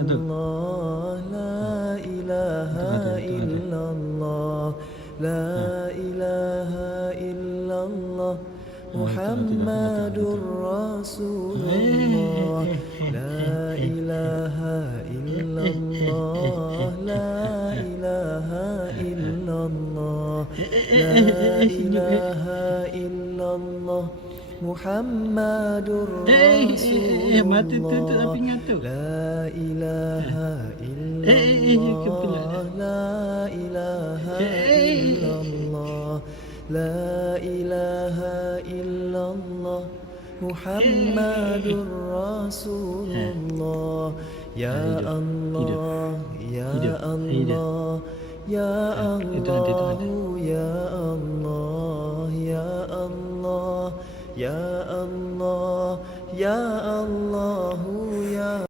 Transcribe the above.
illallah, la ilaha illallah, la ilaha illallah, Muhammadur Rasulullah, la ilaha illallah, la ilaha illallah, la ilaha illallah, Muhammadur Rasulullah, mata tutup tapi ngantuk. la ilaha illallah, la ilaha illallah, la ilaha illallah, Muhammadur Rasulullah. Ya Allah, ya Allah, ya Allah,